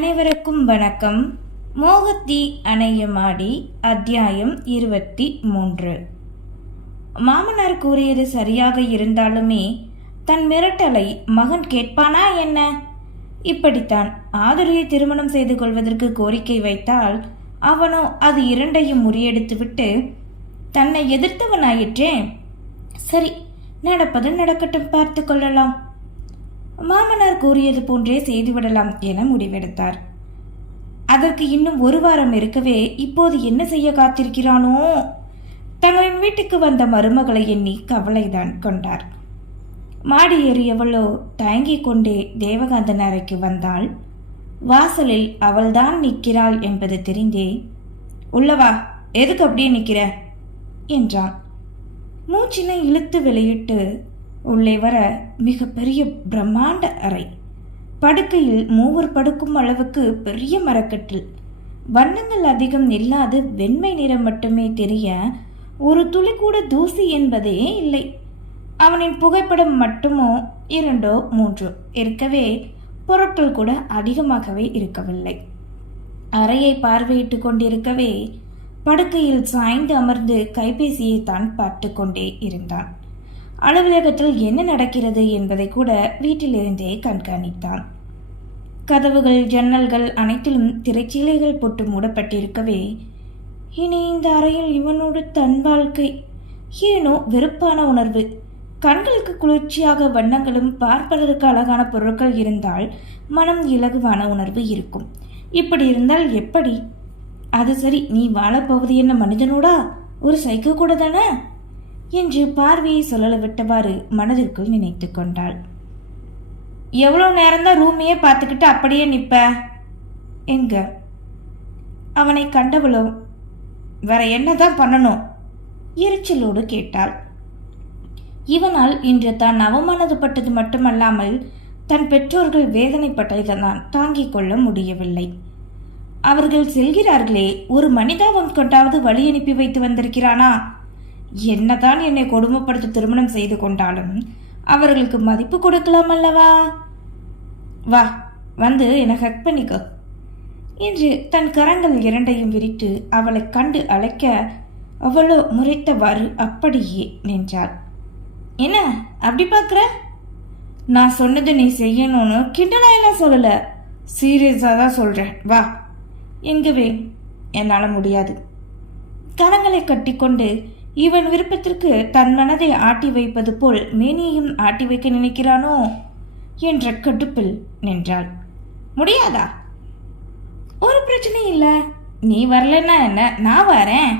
அனைவருக்கும் வணக்கம். மோகத்தி அணையமாடி அத்தியாயம் இருபத்தி மூன்று. மாமனார் கூறியது சரியாக இருந்தாலுமே தன் மிரட்டலை மகன் கேட்பானா என்ன? இப்படித்தான் ஆதுரையை திருமணம் செய்து கொள்வதற்கு கோரிக்கை வைத்தால் அவனோ அது இரண்டையும் முறியடித்துவிட்டு தன்னை எதிர்த்தவனாயிற்றே சரி நடப்பது நடக்கட்டும் பார்த்து கொள்ளலாம். மாமனார் கூறியது போன்றே செய்துவிடலாம் என முடிவெடுத்தார். அதற்கு இன்னும் ஒரு வாரம் இருக்கவே இப்போது என்ன செய்ய காத்திருக்கிறானோ? தங்களின் வீட்டுக்கு வந்த மருமகளை எண்ணி கவலைதான் கொண்டார். மாடி ஏறியவளோ தயங்கிக் கொண்டே தேவகாந்தன் அறைக்கு வந்தாள். வாசலில் அவள்தான் நிற்கிறாள் என்பது தெரிந்தே உள்ளவா எதுக்கு அப்படியே நிற்கிற என்றான். மூச்சினை இழுத்து வெளியிட்டு உள்ளே வர மிகப்பெரிய பிரம்மாண்ட அறை. படுக்கையில் மூவர் படுக்கும் அளவுக்கு பெரிய மரக்கட்டில். வண்ணங்கள் அதிகம் இல்லாது வெண்மை நிறம் மட்டுமே தெரிய ஒரு துளி கூட தூசி என்பதே இல்லை. அவனின் புகைப்படம் மட்டுமோ இரண்டோ மூன்றோ இருக்கவே பொருட்கள் கூட அதிகமாகவே இருக்கவில்லை. அறையை பார்வையிட்டு கொண்டிருக்கவே படுக்கையில் சாய்ந்து அமர்ந்து கைபேசியை தான் பார்த்து கொண்டே இருந்தான். அலுவலகத்தில் என்ன நடக்கிறது என்பதை கூட வீட்டிலிருந்தே கண்காணித்தான். கதவுகள் ஜன்னல்கள் அனைத்திலும் திரைச்சீலைகள் போட்டு மூடப்பட்டிருக்கவே இனி இந்த அறையில் இவனோடு தன் வாழ்க்கை. ஏனோ வெறுப்பான உணர்வு. கண்களுக்கு குளிர்ச்சியாக வண்ணங்களும் பார்ப்பதற்கு அழகான பொருட்கள் இருந்தால் மனம் இலகுவான உணர்வு இருக்கும். இப்படி இருந்தால் எப்படி? அது சரி நீ வாழப்போவது என்ன மனிதனோடா? ஒரு சைக்கோ கூட தானே? என்று பார்வையை சொல்லல விட்டவாறு மனதிற்குள் நினைத்து கொண்டாள். எவ்வளோ நேரம்தான் ரூமையே பார்த்துக்கிட்டு அப்படியே நிற்ப எங்க? அவனை கண்டவளோ? வேற என்னதான் பண்ணணும்? எரிச்சலோடு கேட்டாள். இவனால் இன்று தான் அவமானதுப்பட்டது மட்டுமல்லாமல் தன் பெற்றோர்கள் வேதனைப்பட்டதைதான் தாங்கிக் கொள்ள முடியவில்லை. அவர்கள் செல்கிறார்களே ஒரு மனிதாபம் கொண்டாவது வழி அனுப்பி வைத்து வந்திருக்கிறானா? என்னதான் என்னை கொடுமைப்படுத்த திருமணம் செய்து கொண்டாலும் அவர்களுக்கு மதிப்பு கொடுக்கலாம் அல்லவா? வா வந்து என்னை ஹக் பண்ணிக்கோ. என்று தன் கரங்கள் இரண்டையும் விரித்து அவளை கண்டு அழைக்க அவளோ முறைத்தவாறு அப்படியே நின்றாள். என்ன அப்படி பார்க்குற? நான் சொன்னது நீ செய்யணும்னு கிண்டலா எல்லாம் சொல்லலை? சீரியஸாக தான் சொல்கிறேன் வா. எங்கவே என்னால் முடியாது. கரங்களை கட்டிக்கொண்டு இவன் விருப்பத்திற்கு தன் மனதை ஆட்டி வைப்பது போல் மேனியையும் ஆட்டி வைக்க நினைக்கிறானோ? என்ற கடுப்பில் நின்றாள். முடியாதா? ஒரு பிரச்சனை இல்லை. நீ வரலன்னா என்ன? நான் வரேன்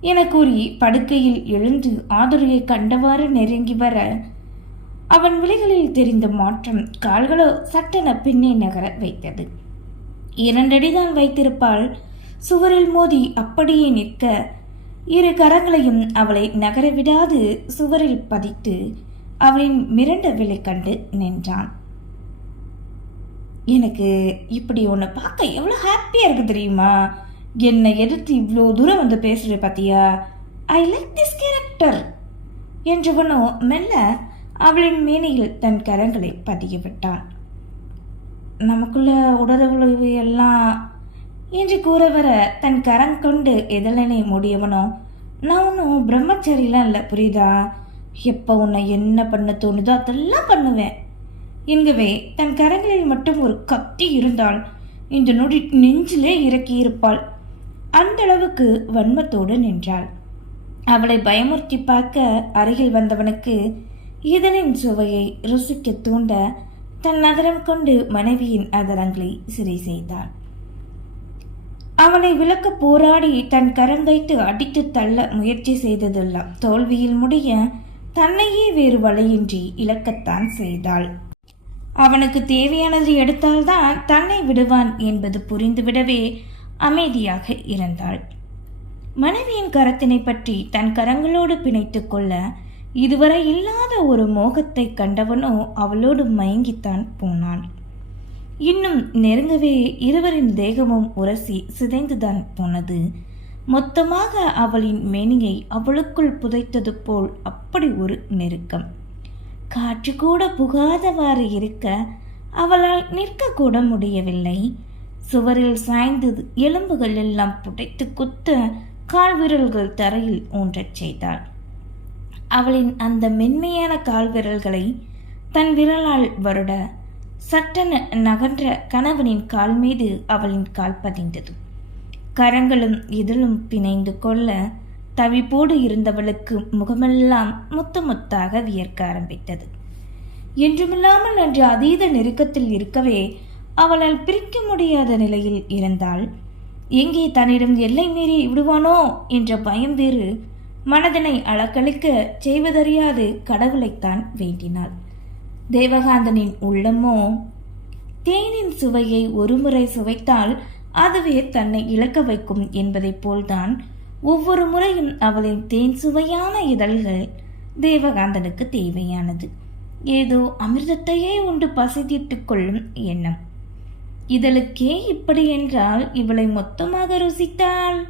என கூறி படுக்கையில் எழுந்து ஆதுரையை கண்டவாறு நெருங்கி வர அவன் விழிகளில் தெரிந்த மாற்றம் கால்களோ சட்டென பின்னே நகர வைத்தது. இரண்டடிதான் வைத்திருப்பால் சுவரில் மோதி அப்படியே நிற்க இரு கரங்களையும் அவளை நகர விடாது சுவரில் பதித்து அவளின் மிரண்ட விலை கண்டு நின்றான். எனக்கு இப்படி உன்னை பார்க்க எவ்வளோ ஹாப்பியாக இருக்கு தெரியுமா? என்னை எதிர்த்து இவ்வளோ தூரம் வந்து பேசுகிற பார்த்தியா ஐ லைக் திஸ் கேரக்டர் என்றவனோ மெல்ல அவளின் மேனையில் தன் கரங்களை பதிய விட்டான். நமக்குள்ள உடலுறவு எல்லாம் என்று கூற வர தன் கரம் கொண்டு எதலனை முடியவனோ நான் ஒன்றும் பிரம்மச்சரியெலாம் இல்லை புரியுதா? எப்போ உன்னை என்ன பண்ண தோணுதோ அதெல்லாம் பண்ணுவேன். என்கவே தன் கரங்களில் மட்டும் ஒரு கத்தி இருந்தால் இந்த நொடி நெஞ்சிலே இறக்கி இருப்பாள் அந்த அளவுக்கு வன்மத்தோடு நின்றாள். அவளை பயமுறுத்தி பார்க்க அருகில் வந்தவனுக்கு இதனின் சுவையை ருசிக்க தூண்ட தன் நகரம் கொண்டு மனைவியின் அதரங்களை சிறை செய்தான் அவனை விளக்க போராடி தன் கரம் வைத்து அடித்து தள்ள முயற்சி செய்ததெல்லாம் தோல்வியில் முடிய தன்னையே வேறு வழியின்றி இழக்கத்தான் செய்தாள். அவனுக்கு தேவையானது எடுத்தால்தான் தன்னை விடுவான் என்பது புரிந்துவிடவே அமைதியாக இருந்தாள். மனைவியின் கரத்தினை பற்றி தன் கரங்களோடு பிணைத்து கொள்ள இதுவரை இல்லாத ஒரு மோகத்தை கண்டவனோ அவளோடு மயங்கித்தான் போனான். இன்னும் நெருங்கவே இருவரின் தேகமும் உரசி சிதைந்துதான் போனது. மொத்தமாக அவளின் மேனியை அவளுக்குள் புதைத்தது போல் அப்படி ஒரு நெருக்கம். காற்று கூட புகாதவாறு இருக்க அவளால் நிற்கக்கூட முடியவில்லை. சுவரில் சாய்ந்து எலும்புகள் எல்லாம் புடைத்து குத்த கால் விரல்கள் தரையில் ஊன்றச் செய்தாள். அவளின் அந்த மென்மையான கால் விரல்களை தன் விரலால் வருட சட்டென நகன்ற கணவனின் கால் மீது அவளின் கால் பதிந்தது. கரங்களும் இதழும் பிணைந்து கொள்ள தவிப்போடு இருந்தவளுக்கு முகமெல்லாம் முத்து முத்தாக வியர்க்க ஆரம்பித்தது. என்றுமில்லாமல் அன்று அதீத நெருக்கத்தில் இருக்கவே அவளால் பிரிக்க முடியாத நிலையில் இருந்தால் எங்கே தன்னிடம் எல்லை மீறி விடுவானோ? என்ற பயம் வேறு மனதனை அளக்களிக்க செய்வதறியாது கடவுளைத்தான் வேண்டினாள். தேவகாந்தனின் உள்ளமோ? தேனின் சுவையை ஒருமுறை சுவைத்தால் அதுவே தன்னை இழக்க வைக்கும் என்பதைப் போல்தான் ஒவ்வொரு முறையும் அவளின் தேன் சுவையான இதழ்கள் தேவகாந்தனுக்கு தேவையானது. ஏதோ அமிர்தத்தையே உண்டு பசித்திட்டுக் கொள்ளும் எண்ணம். இதழுக்கே இப்படி என்றால் இவளை மொத்தமாக ருசித்தாள்?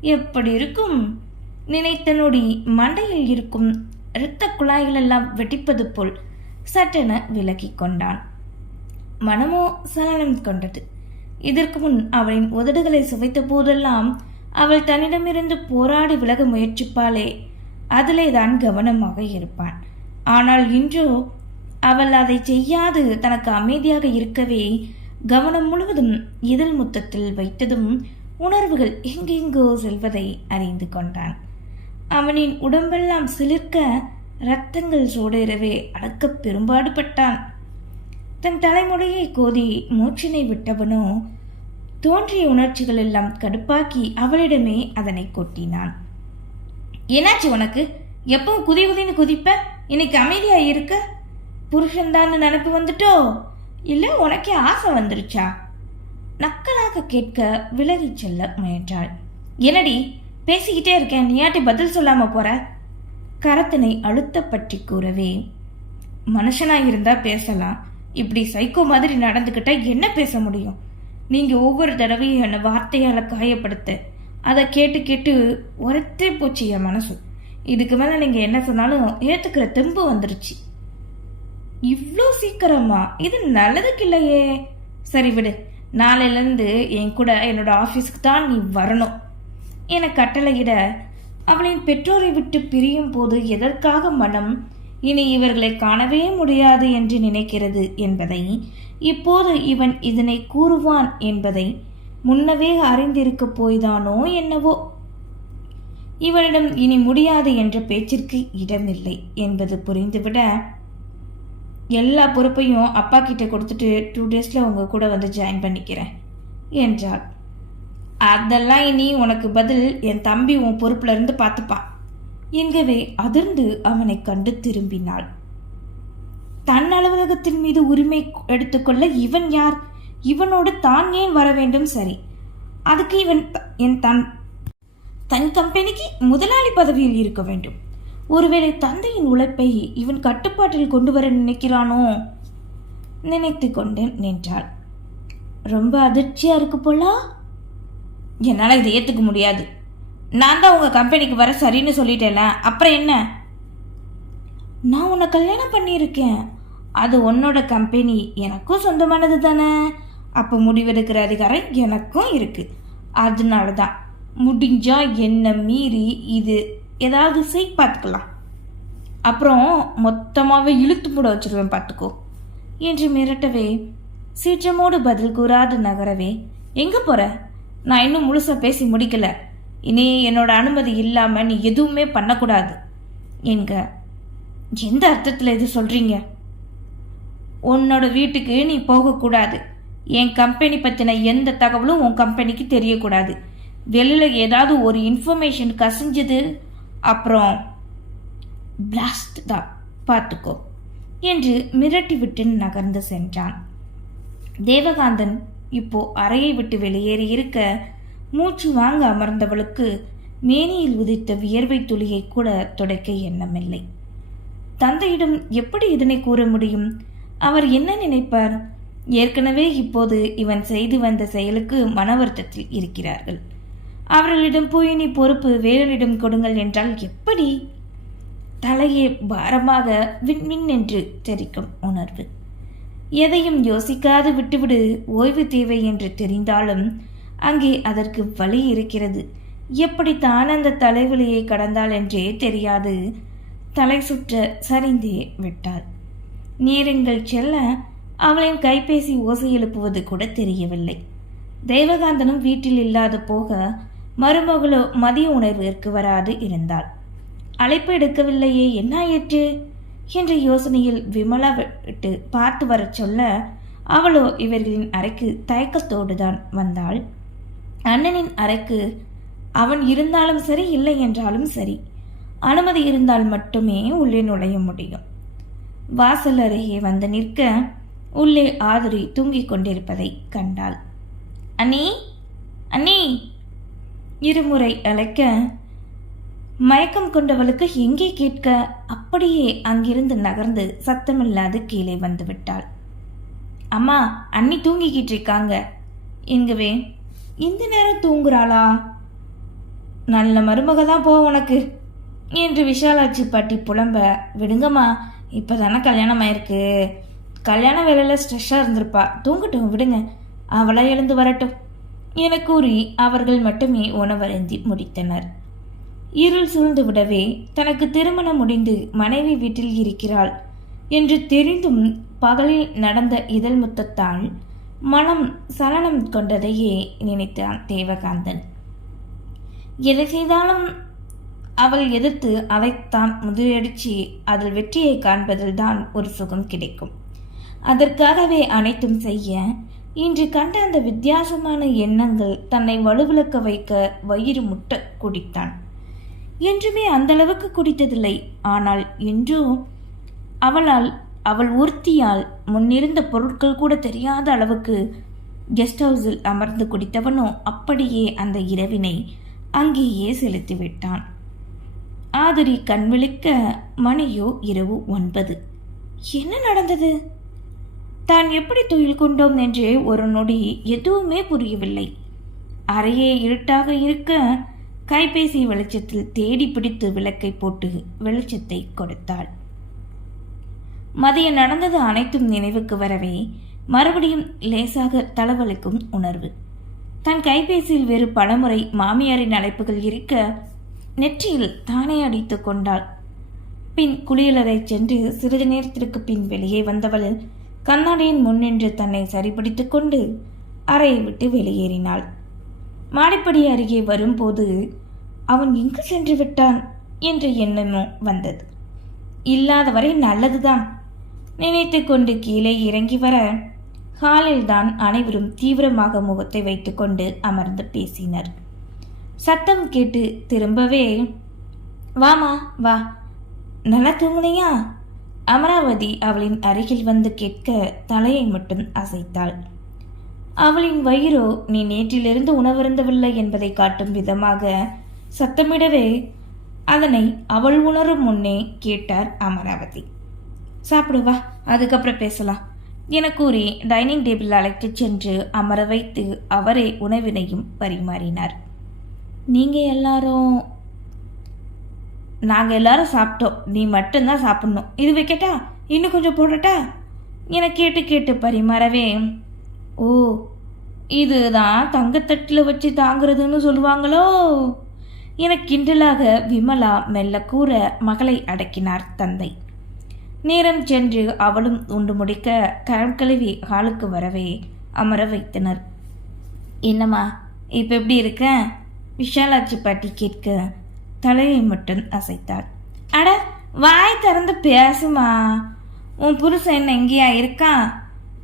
எப்படி இருக்கும்? நினைத்த நொடி மண்டையில் இருக்கும் இரத்த குழாய்களெல்லாம் வெடிப்பது போல் சட்டென விலக்கி கொண்டான். மனமோ சலனம் கொண்டது. இதற்கு முன் அவளின் உதடுகளை சுவைத்த போதெல்லாம் அவள் தன்னிடமிருந்து போராடி விலக முயற்சிப்பாளே அதிலே தான் கவனமாக இருப்பான். ஆனால் இன்றோ அவள் அதை செய்யாது தனக்கு அமைதியாக இருக்கவே கவனம் முழுவதும் இதழ் முத்தத்தில் வைத்ததும் உணர்வுகள் எங்கெங்கோ செல்வதை அறிந்து கொண்டான். அவனின் உடம்பெல்லாம் சிலிர்க்க இரத்தங்கள் சூடேறவே அடக்க பெரும்பாடுபட்டான். தன் தலைமுடியை கோதி மூச்சினை விட்டவனோ தோன்றிய உணர்ச்சிகள் எல்லாம் கடுப்பாக்கி அவளிடமே அதனை கொட்டினான். என்னாச்சு உனக்கு? எப்பவும் குதி குதின்னு குதிப்ப? இன்னைக்கு அமைதியா இருக்க புருஷன்தான்னு நினப்பு வந்துட்டோ? இல்லை உனக்கே ஆசை வந்துருச்சா? நக்கலாக கேட்க விலகிச் செல்ல முயன்றாள். என்னடி? பேசிக்கிட்டே இருக்கேன். நீயாட்டி பதில் சொல்லாம போற? கரத்தினை அழுத்த பற்றி கூறவே மனுஷனாக இருந்தா பேசலாம். இப்படி சைக்கோ மாதிரி நடந்துக்கிட்டா என்ன பேச முடியும்? நீங்க ஒவ்வொரு தடவையும் என்னை வார்த்தையால காயப்படுத்த. அதை கேட்டு கேட்டு உரத்தே போச்சு என் மனசு. இதுக்கு மேலே நீங்கள் என்ன சொன்னாலும் ஏற்றுக்கிற தெம்பு வந்துருச்சு. இவ்வளோ சீக்கிரமா? இது நல்லதுக்கு இல்லையே. சரி விடு. நாளையிலேருந்து என் கூட என்னோட ஆஃபீஸ்க்கு தான் நீ வரணும். என கட்டளையிட அவளின் பெற்றோரை விட்டு பிரியும் போது எதற்காக மனம்? இனி இவர்களை காணவே முடியாது என்று நினைக்கிறது என்பதை இப்போது இவன் இதனை கூறுவான் என்பதை முன்னவே அறிந்திருக்க போய்தானோ என்னவோ? இவனிடம் இனி முடியாது என்ற பேச்சிற்கு இடமில்லை என்பது புரிந்துவிட எல்லா பொறுப்பையும் அப்பா கிட்ட கொடுத்துட்டு டூ டேஸில் உங்கள் கூட வந்து ஜாயின் பண்ணிக்கிறேன் என்றாள். அதெல்லாம் இனி உனக்கு பதில் என் தம்பி உன் பொறுப்புல இருந்து பார்த்துப்பான். என்கவே அதிர்ந்து அவனை கண்டு திரும்பினாள். தன் அலுவலகத்தின் மீது உரிமை எடுத்துக்கொள்ள இவன் யார்? இவனோடு தான் ஏன் வர வேண்டும்? சரி. அதுக்கு இவன் என் தன் தன் கம்பெனிக்கு முதலாளி பதவியில் இருக்க வேண்டும். ஒருவேளை தந்தையின் உழைப்பை இவன் கட்டுப்பாட்டில் கொண்டு வர நினைக்கிறானோ? நினைத்து கொண்டு நின்றாள். ரொம்ப அதிர்ச்சியா இருக்கு போலா? என்னால் இதை ஏற்றுக்க முடியாது. நான் தான் உங்கள் கம்பெனிக்கு வர சரின்னு சொல்லிட்டேன்ல அப்புறம் என்ன? நான் உன்னை கல்யாணம் பண்ணியிருக்கேன். அது உன்னோட கம்பெனி எனக்கும் சொந்தமானது தானே. அப்போ முடிவெடுக்கிற அதிகாரம் எனக்கும் இருக்குது அதனால தான் முடிஞ்சால் என்னை மீறி இது ஏதாவது செய் பார்த்துக்கலாம். அப்புறம் மொத்தமாகவே இழுத்து போட வச்சிருவேன் பார்த்துக்கோ. என்று மிரட்டவே சீற்றமோடு பதில் கூறாது நகரவே எங்கே போகிற நான் இன்னும் முழுசாக பேசி முடிக்கல. இனி என்னோட அனுமதி இல்லாமல் நீ எதுவுமே பண்ணக்கூடாது. என்க எந்த அர்த்தத்தில் இது சொல்கிறீங்க உன்னோட வீட்டுக்கு நீ போகக்கூடாது. என் கம்பெனி பற்றின எந்த தகவலும் உன் கம்பெனிக்கு தெரியக்கூடாது. வெளியில் ஏதாவது ஒரு இன்ஃபர்மேஷன் கசிஞ்சது அப்புறம் பிளாஸ்ட் தான். பார்த்துக்கோ என்று மிரட்டிவிட்டு நகர்ந்து சென்றான். தேவகாந்தன் இப்போ அறையை விட்டு வெளியேறி இருக்க மூச்சு வாங்க அமர்ந்தவளுக்கு மேனியில் உதித்த வியர்வை துளியை கூட துடைக்க எண்ணமில்லை. தந்தையிடம் எப்படி இதனை கூற முடியும்? அவர் என்ன நினைப்பார்? ஏற்கனவே இப்போது இவன் செய்து வந்த செயலுக்கு மன வருத்தத்தில் இருக்கிறார்கள். அவர்களிடம் போய் நீ பொறுப்பு வேறனிடம் கொடுங்கள் என்றால் எப்படி? தலையே பாரமாக விண்மின் என்று தெரிக்கும் உணர்வு. எதையும் யோசிக்காது விட்டுவிடு ஓய்வு தேவை என்று தெரிந்தாலும் அங்கே அதற்கு வழி இருக்கிறது. எப்படித்தான் அந்த தலைவலியை கடந்தாள் என்றே தெரியாது. தலை சுற்ற சரிந்தே விட்டாள். நேரங்கள் செல்ல அவளின் கைபேசி ஓசை எழுப்புவது கூட தெரியவில்லை. தேவகாந்தனும் வீட்டில் இல்லாது போக மருமகளோ மதிய உணர்விற்கு வராது இருந்தாள். அழைப்பு எடுக்கவில்லையே என்ன ஆயிற்று? என்ற யோசனையில் விமலா விட்டு பார்த்து வரச் சொல்ல அவளோ இவர்களின் அறைக்கு தயக்கத்தோடு தான் வந்தாள். அண்ணனின் அறைக்கு அவன் இருந்தாலும் சரி இல்லை என்றாலும் சரி. அனுமதி இருந்தால் மட்டுமே உள்ளே நுழைய முடியும் வாசல் அருகே வந்து நிற்க உள்ளே ஆதுரி தூங்கிக் கொண்டிருப்பதை கண்டாள். அண்ணி அண்ணி இருமுறை அழைக்க மயக்கம் கொண்டவளுக்கு எங்கே கேட்க அப்படியே அங்கிருந்து நகர்ந்து சத்தமில்லாது கீழே வந்து விட்டாள் அம்மா அண்ணி தூங்கிக்கிட்டு இருக்காங்க. எங்கவே? இந்த நேரம் தூங்குறாளா? நல்ல மருமக தான் போ உனக்கு. என்று விஷாலாட்சி பாட்டி புலம்ப விடுங்கம்மா இப்போ தானே கல்யாணம் ஆயிருக்கு. கல்யாண வேலையில் ஸ்ட்ரெஷ்ஷாக இருந்திருப்பா. தூங்கட்டும் விடுங்க. அவளா எழுந்து வரட்டும். என கூறி அவர்கள் மட்டுமே உணவருந்தி முடித்தனர். இருள் சூழ்ந்து விடவே தனக்கு திருமணம் முடிந்து மனைவி வீட்டில் இருக்கிறாள் என்று தெரிந்தும் பகலில் நடந்த இதழ் முத்தத்தால் மனம் சலனம் கொண்டதையே நினைத்தான் தேவகாந்தன். எதை செய்தாலும் அவள் எதிர்த்து அதைத்தான் முதிரடிச்சு அதில் வெற்றியை காண்பதில் தான் ஒரு சுகம் கிடைக்கும். அதற்காகவே அனைத்தும் செய்ய இன்று கண்ட அந்த வித்தியாசமான எண்ணங்கள் தன்னை வலுவிழக்க வைக்க வயிறு முட்ட குடித்தான். என்றுமே அந்தளவுக்கு குடித்ததில்லை. ஆனால் இன்றோ அவளால் அவள் ஒருத்தியால் முன்னிருந்த பொருட்கள் கூட தெரியாத அளவுக்கு கெஸ்ட் ஹவுஸில் அமர்ந்து குடித்தவனோ அப்படியே அந்த இரவினை அங்கேயே செலுத்திவிட்டான். ஆதிரி கண் விழிக்க மணியோ இரவு ஒன்பது. என்ன நடந்தது? தான் எப்படி துயில் கொண்டோம் என்றே ஒரு நொடி எதுவுமே புரியவில்லை. அறையே இருட்டாக இருக்க கைபேசி வெளிச்சத்தில் தேடி பிடித்து விளக்கை போட்டு வெளிச்சத்தை கொடுத்தாள். மதியம் நடந்தது அனைத்தும் நினைவுக்கு வரவே மறுபடியும் லேசாக தளவலிக்கும் உணர்வு. தன் கைபேசியில் வேறு பலமுறை மாமியாரின் அழைப்புகள் இருக்க நெற்றியில் தானே அடித்து கொண்டாள். பின் குளியலறை சென்று சிறிது நேரத்திற்கு பின் வெளியே வந்தவள் கண்ணாடியின் முன்னின்று தன்னை சரிப்படுத்திக் கொண்டு அறையை விட்டு வெளியேறினாள். மாடிப்படி அருகே வரும்போது அவன் எங்கு சென்று விட்டான் என்ற எண்ணமோ வந்தது. இல்லாதவரை நல்லதுதான். நினைத்து கொண்டு கீழே இறங்கி வர ஹாலில்தான் அனைவரும் தீவிரமாக முகத்தை வைத்துக்கொண்டு அமர்ந்து பேசினர். சத்தம் கேட்டு திரும்பவே வாமா வா. நல்லா தூங்குனியா? அமராவதி அவளின் அருகில் வந்து கேட்க தலையை மட்டும் அசைத்தாள். அவளின் வயிறோ நீ நேற்றிலிருந்து உணவருந்தவில்லை என்பதை காட்டும் விதமாக சத்தமிடவே அதனை அவள் உணரும் முன்னே கேட்டார் அமராவதி. சாப்பிடுவா அதுக்கப்புறம் பேசலாம் என கூறி டைனிங் டேபிள் அழைத்துச் சென்று அமர வைத்து அவரே உணவினையும் பரிமாறினார். நீங்கள் எல்லாரும் நாங்கள் எல்லாரும் சாப்பிட்டோம் நீ மட்டும்தான் சாப்பிட்ணும் இது வைக்கட்டா? இன்னும் கொஞ்சம் போடட்டா? என கேட்டு கேட்டு பரிமாறவே ஓ இதுதான் தங்கத்தட்டில் வச்சு தாங்கிறதுன்னு சொல்லுவாங்களோ? என கிண்டலாக விமலா மெல்ல கூற மகளை அடக்கினார் தந்தை. நேரம் சென்று அவளும் உண்டு முடிக்க கரம் கழுவி ஹாலுக்கு வரவே அமர வைத்தனர். என்னம்மா இப்போ எப்படி இருக்க? விஷாலாட்சி பாட்டி கேட்க தலையை மட்டும் அசைத்தாள். அட வாய் திறந்து பேசுமா. உன் புருஷன் என்ன எங்கேயா இருக்கான்?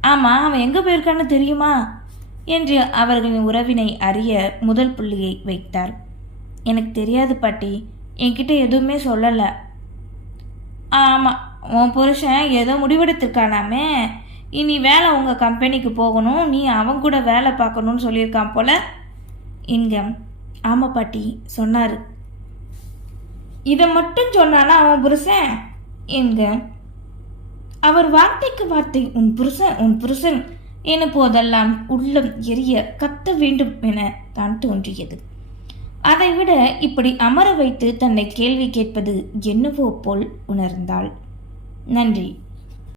ஆமாம் அவன் எங்கே போயிருக்கான்னு தெரியுமா? என்று அவர்களின் உறவினை அறிய முதல் புள்ளியை வைத்தார். எனக்கு தெரியாது பாட்டி. என்கிட்ட எதுவுமே சொல்லலை. ஆமாம் உன் புருஷன் ஏதோ முடிவெடுத்திருக்கானாமே. இனி வேலை உங்கள் கம்பெனிக்கு போகணும். நீ அவன் கூட வேலை பார்க்கணும்னு சொல்லியிருக்கான் போல. இங்க ஆமாம் பாட்டி சொன்னார். இதை மட்டும் சொன்னானா அவன் புருஷன்? எங்க அவர் வார்த்தைக்கு வார்த்தை உன் புருஷன் உன் புருஷன் என போதெல்லாம் உள்ளம் எரிய கத்த வேண்டும் என தான் தோன்றியது. அதைவிட இப்படி அமர வைத்து தன்னை கேள்வி கேட்பது என்னவோ போல் உணர்ந்தாள். நன்றி.